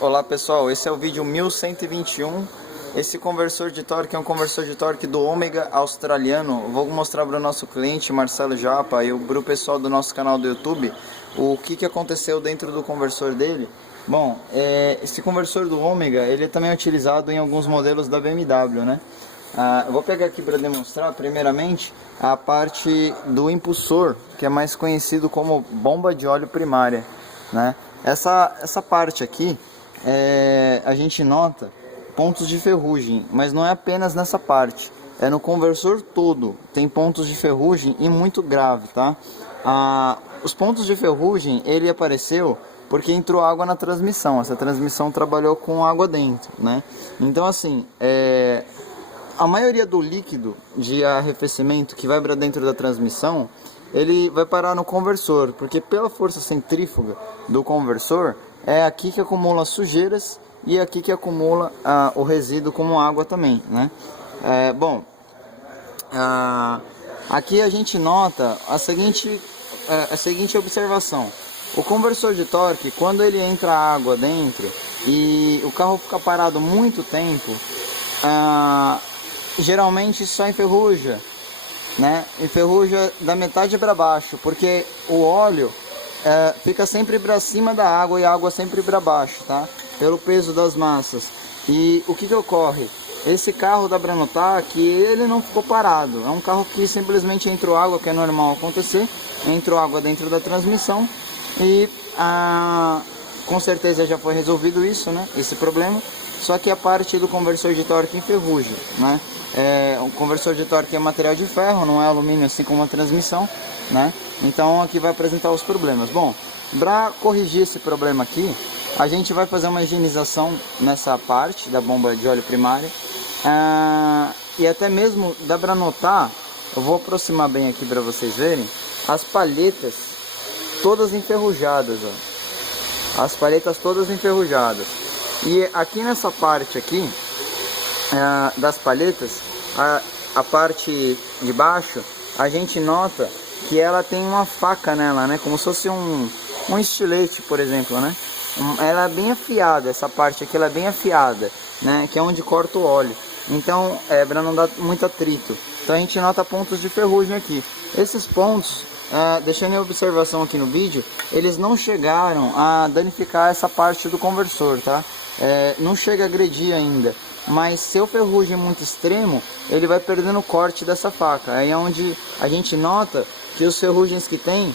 Olá pessoal, esse é o vídeo 1121. Esse conversor de torque é um conversor de torque do Ômega australiano. Vou mostrar para o nosso cliente Marcelo Japa e para o pessoal do nosso canal do YouTube o que aconteceu dentro do conversor dele. Bom, esse conversor do Ômega ele também é utilizado em alguns modelos da BMW, né? Eu vou pegar aqui para demonstrar primeiramente a parte do impulsor, que é mais conhecido como bomba de óleo primária, né? Essa parte aqui a gente nota pontos de ferrugem, mas não é apenas nessa parte, é no conversor todo tem pontos de ferrugem e muito grave, tá? Os pontos de ferrugem ele apareceu porque entrou água na transmissão, essa transmissão trabalhou com água dentro, né? Então assim, a maioria do líquido de arrefecimento que vai para dentro da transmissão, ele vai parar no conversor, porque pela força centrífuga do conversor, é aqui que acumula sujeiras e é aqui que acumula o resíduo como água também, né? Aqui a gente nota a seguinte observação. O conversor de torque, quando ele entra água dentro e o carro fica parado muito tempo, geralmente só enferruja, né? Enferruja da metade para baixo, porque o óleo fica sempre para cima da água e a água sempre para baixo, tá? Pelo peso das massas. E o que ocorre? Esse carro dá para notar que ele não ficou parado, é um carro que simplesmente entrou água, que é normal acontecer, entrou água dentro da transmissão e com certeza já foi resolvido isso, né? Esse problema. Só que a parte do conversor de torque enferruja, né? O conversor de torque é material de ferro, não é alumínio, assim como a transmissão, né? Então aqui vai apresentar os problemas. Bom, para corrigir esse problema aqui, a gente vai fazer uma higienização nessa parte da bomba de óleo primária. E até mesmo dá para notar, eu vou aproximar bem aqui para vocês verem, as palhetas todas enferrujadas, ó. As palhetas todas enferrujadas. E aqui nessa parte aqui das palhetas, a parte de baixo, a gente nota que ela tem uma faca nela, né? Como se fosse um estilete, por exemplo, né? Ela é bem afiada, essa parte aqui ela é bem afiada, né? Que é onde corta o óleo. Então, para não dar muito atrito. Então a gente nota pontos de ferrugem aqui. Esses pontos, deixando em observação aqui no vídeo, eles não chegaram a danificar essa parte do conversor, tá? Não chega a agredir ainda, mas se o ferrugem muito extremo, ele vai perdendo o corte dessa faca. Aí é onde a gente nota que os ferrugens que tem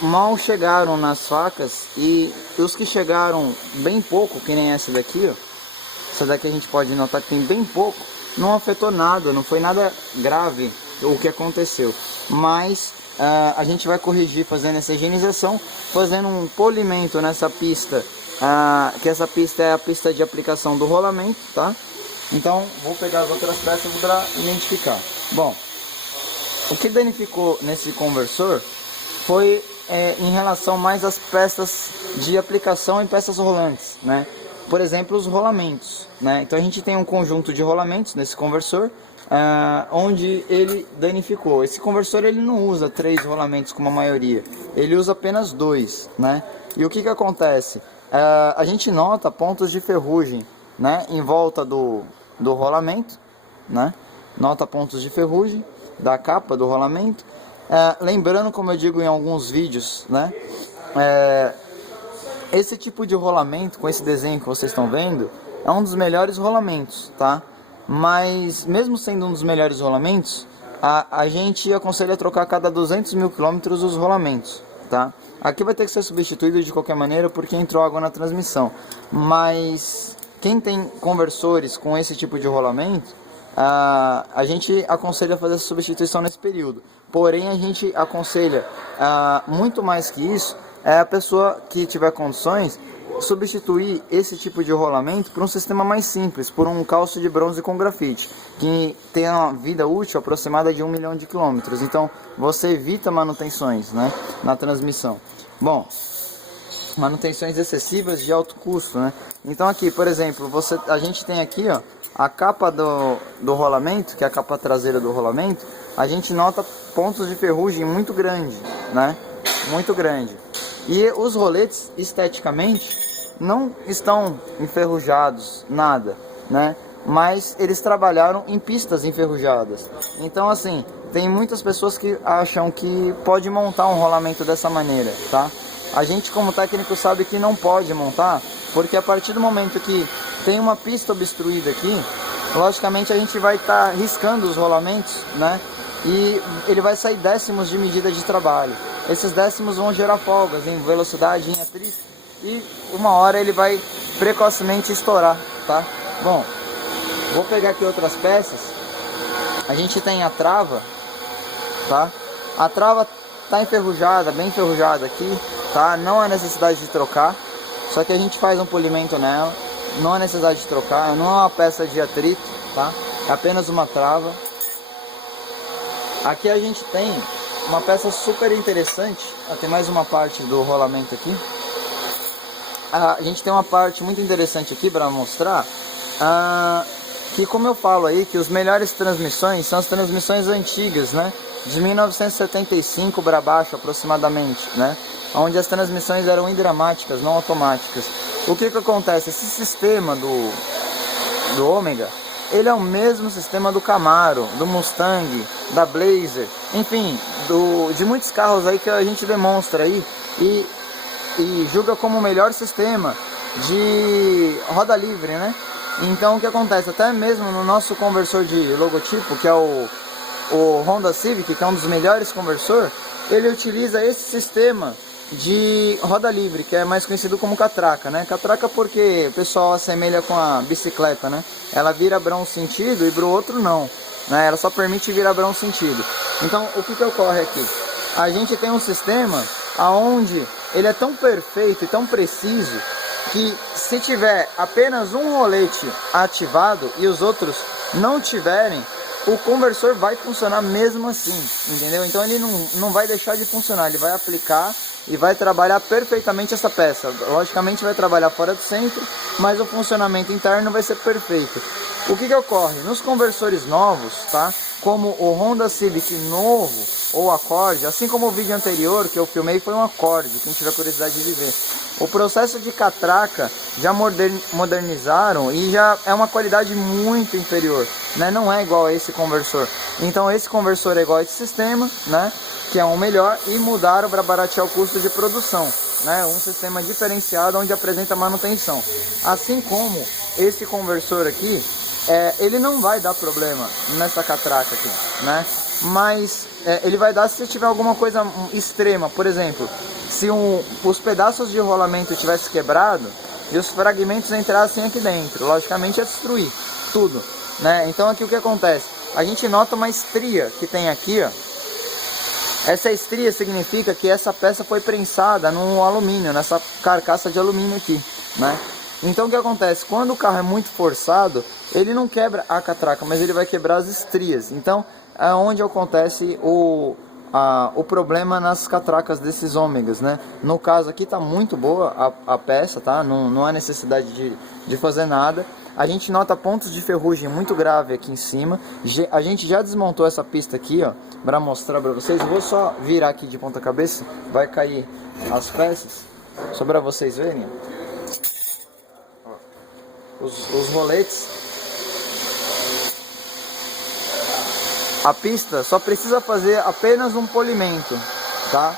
mal chegaram nas facas, e os que chegaram bem pouco, que nem essa daqui, ó, essa daqui a gente pode notar que tem bem pouco, não afetou nada, não foi nada grave o que aconteceu, mas a gente vai corrigir fazendo essa higienização, fazendo um polimento nessa pista, que essa pista é a pista de aplicação do rolamento, tá? Então vou pegar as outras peças para identificar. Bom, o que danificou nesse conversor foi em relação mais às peças de aplicação e peças rolantes, né? Por exemplo, os rolamentos, né? Então a gente tem um conjunto de rolamentos nesse conversor, onde ele danificou. Esse conversor ele não usa 3 rolamentos como a maioria, ele usa apenas 2, né? E o que acontece? A gente nota pontos de ferrugem, né? Em volta do rolamento, né? Nota pontos de ferrugem da capa do rolamento. Lembrando, como eu digo em alguns vídeos, né? Esse tipo de rolamento, com esse desenho que vocês estão vendo, é um dos melhores rolamentos, tá? Mas mesmo sendo um dos melhores rolamentos, a gente aconselha a trocar a cada 200 mil quilômetros os rolamentos, tá? Aqui vai ter que ser substituído de qualquer maneira porque entrou água na transmissão. Mas quem tem conversores com esse tipo de rolamento, a gente aconselha a fazer essa substituição nesse período. Porém, a gente aconselha muito mais que isso, a pessoa que tiver condições substituir esse tipo de rolamento por um sistema mais simples, por um calço de bronze com grafite, que tem uma vida útil aproximada de 1 milhão de quilômetros. Então você evita manutenções, né, na transmissão. Bom, manutenções excessivas de alto custo, né? Então aqui, por exemplo, a gente tem aqui, ó, a capa do rolamento, que é a capa traseira do rolamento, a gente nota pontos de ferrugem muito grande, né? Muito grande. E os roletes, esteticamente, não estão enferrujados, nada, né? Mas eles trabalharam em pistas enferrujadas. Então assim, tem muitas pessoas que acham que pode montar um rolamento dessa maneira, tá? A gente como técnico sabe que não pode montar, porque a partir do momento que tem uma pista obstruída aqui, logicamente a gente vai estar riscando os rolamentos, né? E ele vai sair décimos de medida de trabalho. Esses décimos vão gerar folgas em velocidade, em atrito, e uma hora ele vai precocemente estourar, tá? Bom, vou pegar aqui outras peças. A gente tem a trava, tá? A trava tá enferrujada, bem enferrujada aqui, tá? Não há necessidade de trocar, só que a gente faz um polimento nela. Não há necessidade de trocar, não é uma peça de atrito, tá? É apenas uma trava. Aqui a gente tem uma peça super interessante. Tem mais uma parte do rolamento aqui. A gente tem uma parte muito interessante aqui para mostrar, que, como eu falo aí, que os melhores transmissões são as transmissões antigas, né? De 1975 para baixo aproximadamente, né? Onde as transmissões eram hidramáticas, não automáticas. O que acontece? Esse sistema do Ômega, ele é o mesmo sistema do Camaro, do Mustang, da Blazer, enfim, de muitos carros aí que a gente demonstra aí e julga como o melhor sistema de roda livre, né? Então o que acontece? Até mesmo no nosso conversor de logotipo, que é o Honda Civic, que é um dos melhores conversor, ele utiliza esse sistema de roda livre, que é mais conhecido como catraca, né? Catraca porque o pessoal assemelha com a bicicleta, né? Ela vira para um sentido e para o outro não, né? Ela só permite virar para um sentido. Então, o que ocorre aqui? A gente tem um sistema aonde ele é tão perfeito e tão preciso que se tiver apenas um rolete ativado e os outros não tiverem, o conversor vai funcionar mesmo assim, entendeu? Então ele não vai deixar de funcionar, ele vai aplicar e vai trabalhar perfeitamente essa peça. Logicamente vai trabalhar fora do centro, mas o funcionamento interno vai ser perfeito. O que ocorre? Nos conversores novos, tá? Como o Honda Civic novo ou Accord, assim como o vídeo anterior que eu filmei foi um Accord, quem tiver curiosidade de ver. O processo de catraca já modernizaram e já é uma qualidade muito inferior, né? Não é igual a esse conversor. Então esse conversor é igual a esse sistema, né? Que é um melhor, e mudaram para baratear o custo de produção, né? Um sistema diferenciado onde apresenta manutenção. Assim como esse conversor aqui, ele não vai dar problema nessa catraca aqui, né? Mas ele vai dar se tiver alguma coisa extrema. Por exemplo, se os pedaços de rolamento tivesse quebrado e os fragmentos entrassem aqui dentro, logicamente é destruir tudo, né? Então aqui o que acontece? A gente nota uma estria que tem aqui, ó. Essa estria significa que essa peça foi prensada no alumínio, nessa carcaça de alumínio aqui, né? Então o que acontece? Quando o carro é muito forçado, ele não quebra a catraca, mas ele vai quebrar as estrias. Então é onde acontece o problema nas catracas desses ômegas, né? No caso aqui tá muito boa a peça, tá? Não há necessidade de fazer nada. A gente nota pontos de ferrugem muito grave aqui em cima. A gente já desmontou essa pista aqui, ó, para mostrar para vocês. Eu vou só virar aqui de ponta cabeça, vai cair as peças, só para vocês verem. Os roletes. A pista só precisa fazer apenas um polimento, tá?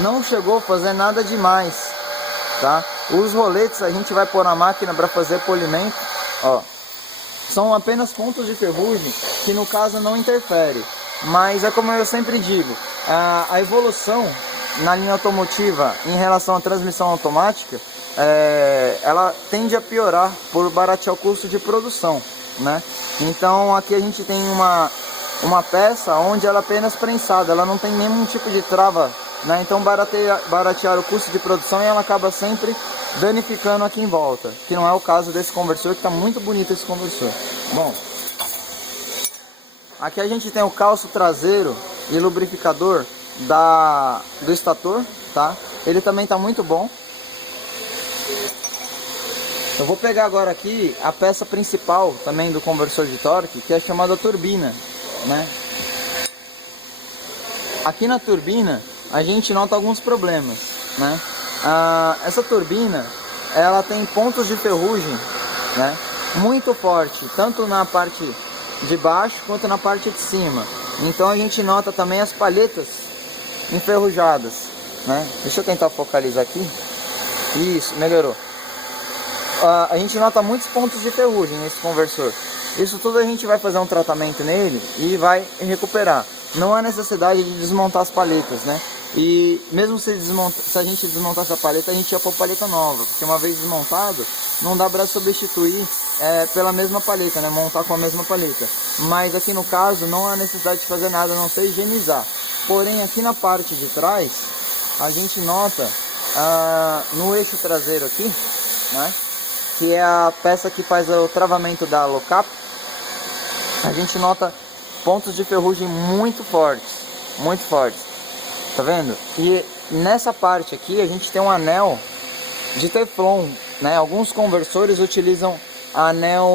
Não chegou a fazer nada demais, tá? Os roletes a gente vai pôr na máquina para fazer polimento, ó. São apenas pontos de ferrugem que no caso não interfere. Mas é como eu sempre digo, a evolução na linha automotiva em relação à transmissão automática, ela tende a piorar por baratear o custo de produção, né? Então aqui a gente tem uma peça onde ela é apenas prensada, ela não tem nenhum tipo de trava, né? Então baratear o custo de produção e ela acaba sempre danificando aqui em volta, que não é o caso desse conversor, que está muito bonito esse conversor. Bom, aqui a gente tem o calço traseiro e lubrificador do estator, tá? Ele também está muito bom. Eu vou pegar agora aqui a peça principal também do conversor de torque, que é chamada turbina, né? Aqui na turbina a gente nota alguns problemas, né? Essa turbina, ela tem pontos de ferrugem, né, muito forte, tanto na parte de baixo quanto na parte de cima. Então a gente nota também as palhetas enferrujadas, né? Deixa eu tentar focalizar aqui. Isso, melhorou. A gente nota muitos pontos de ferrugem nesse conversor. Isso tudo a gente vai fazer um tratamento nele e vai recuperar. Não há necessidade de desmontar as palhetas, né? E mesmo se a gente desmontar essa paleta, a gente ia pôr paleta nova, porque uma vez desmontado, não dá para substituir pela mesma paleta, né? Montar com a mesma paleta. Mas aqui no caso, não há necessidade de fazer nada, a não ser higienizar. Porém, aqui na parte de trás, a gente nota no eixo traseiro aqui, né? Que é a peça que faz o travamento da locap, a gente nota pontos de ferrugem muito fortes, muito fortes. Tá vendo? E nessa parte aqui a gente tem um anel de teflon, né? Alguns conversores utilizam anel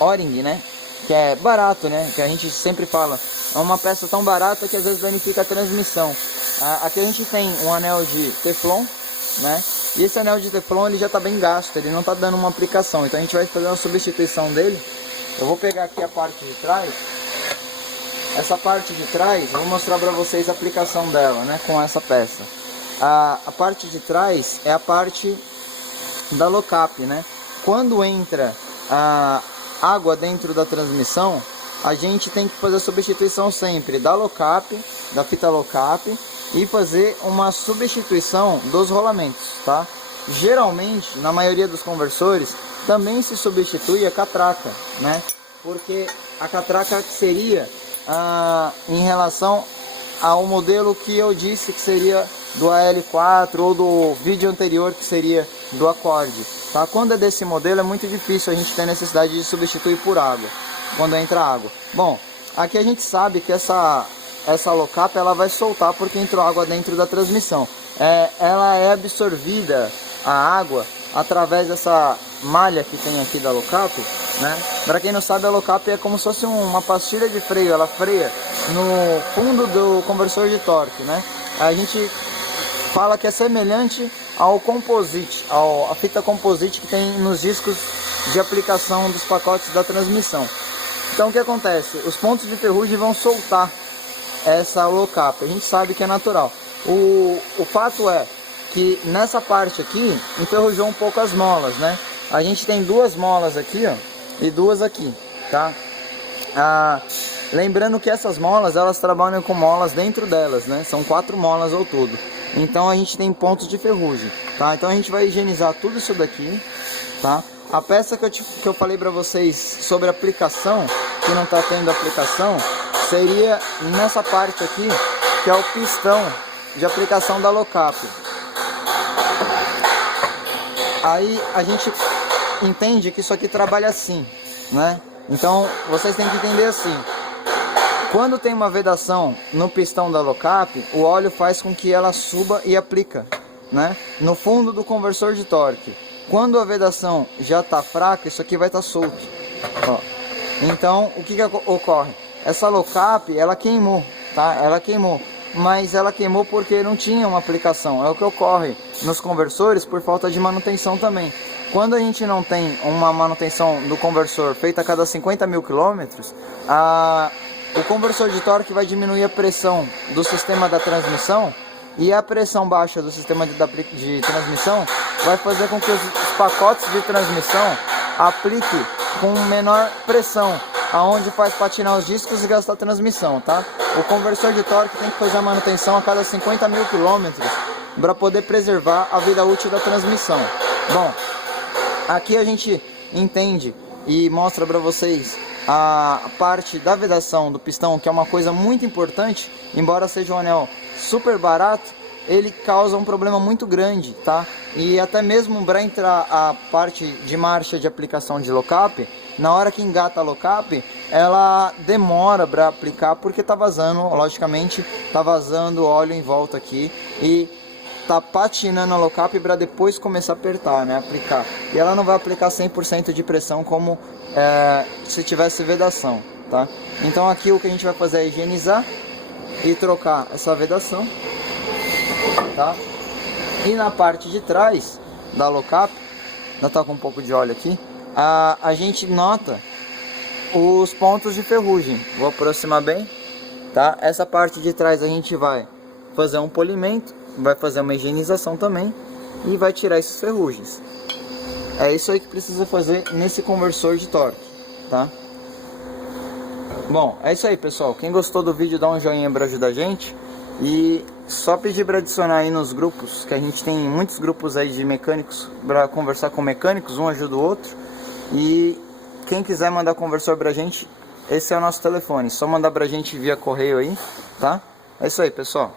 O-ring, né? Que é barato, né? Que a gente sempre fala, é uma peça tão barata que às vezes danifica a transmissão. Aqui a gente tem um anel de teflon, né? E esse anel de teflon ele já está bem gasto, ele não está dando uma aplicação. Então a gente vai fazer uma substituição dele. Eu vou pegar aqui a parte de trás. Essa parte de trás, eu vou mostrar para vocês a aplicação dela, né, com essa peça. A parte de trás é a parte da locap, né? Quando entra a água dentro da transmissão, a gente tem que fazer a substituição sempre da locap, da fita locap, e fazer uma substituição dos rolamentos, tá? Geralmente, na maioria dos conversores, também se substitui a catraca, né? Porque a catraca seria em relação ao modelo que eu disse que seria do AL4 ou do vídeo anterior que seria do acorde, tá? Quando é desse modelo é muito difícil a gente ter necessidade de substituir por água, quando entra água. Bom, aqui a gente sabe que essa locap ela vai soltar porque entrou água dentro da transmissão. Ela é absorvida, a água, através dessa malha que tem aqui da locap, né? Para quem não sabe, a locap é como se fosse uma pastilha de freio, ela freia no fundo do conversor de torque, né? A gente fala que é semelhante ao composite, a fita composite que tem nos discos de aplicação dos pacotes da transmissão. Então o que acontece? Os pontos de ferrugem vão soltar essa locap, a gente sabe que é natural. O fato é que nessa parte aqui enferrujou um pouco as molas, né? A gente tem duas molas aqui, ó, e duas aqui, tá? Lembrando que essas molas, elas trabalham com molas dentro delas, né? São 4 molas ao todo. Então a gente tem pontos de ferrugem, tá? Então a gente vai higienizar tudo isso daqui, tá? A peça que eu falei pra vocês sobre aplicação, que não tá tendo aplicação, seria nessa parte aqui, que é o pistão de aplicação da locap. Aí a gente entende que isso aqui trabalha assim, né? Então vocês têm que entender assim: quando tem uma vedação no pistão da locap, o óleo faz com que ela suba e aplica, né, no fundo do conversor de torque. Quando a vedação já está fraca, isso aqui vai estar solto, ó. Então o que ocorre? Essa locap ela queimou, tá? Ela queimou, mas ela queimou porque não tinha uma aplicação. É o que ocorre nos conversores por falta de manutenção também. Quando a gente não tem uma manutenção do conversor feita a cada 50 mil quilômetros, o conversor de torque vai diminuir a pressão do sistema da transmissão, e a pressão baixa do sistema de transmissão vai fazer com que os pacotes de transmissão apliquem com menor pressão, aonde faz patinar os discos e gastar a transmissão, tá? O conversor de torque tem que fazer a manutenção a cada 50 mil quilômetros para poder preservar a vida útil da transmissão. Bom, aqui a gente entende e mostra para vocês a parte da vedação do pistão, que é uma coisa muito importante. Embora seja um anel super barato, ele causa um problema muito grande, tá? E até mesmo para entrar a parte de marcha de aplicação de locap, na hora que engata a locap, ela demora para aplicar porque tá vazando, logicamente, tá vazando óleo em volta aqui e tá patinando a locap para depois começar a apertar, né, aplicar. E ela não vai aplicar 100% de pressão como se tivesse vedação, tá? Então aqui o que a gente vai fazer é higienizar e trocar essa vedação, tá? E na parte de trás da locap ainda tá com um pouco de óleo aqui, a gente nota os pontos de ferrugem. Vou aproximar bem, tá? Essa parte de trás a gente vai fazer um polimento, vai fazer uma higienização também e vai tirar esses ferrugens. É isso aí que precisa fazer nesse conversor de torque, tá? Bom, é isso aí, pessoal. Quem gostou do vídeo, dá um joinha para ajudar a gente. E só pedir para adicionar aí nos grupos, que a gente tem muitos grupos aí de mecânicos, para conversar com mecânicos, um ajuda o outro. E quem quiser mandar conversor pra gente, esse é o nosso telefone. Só mandar pra gente via correio aí, tá? É isso aí, pessoal.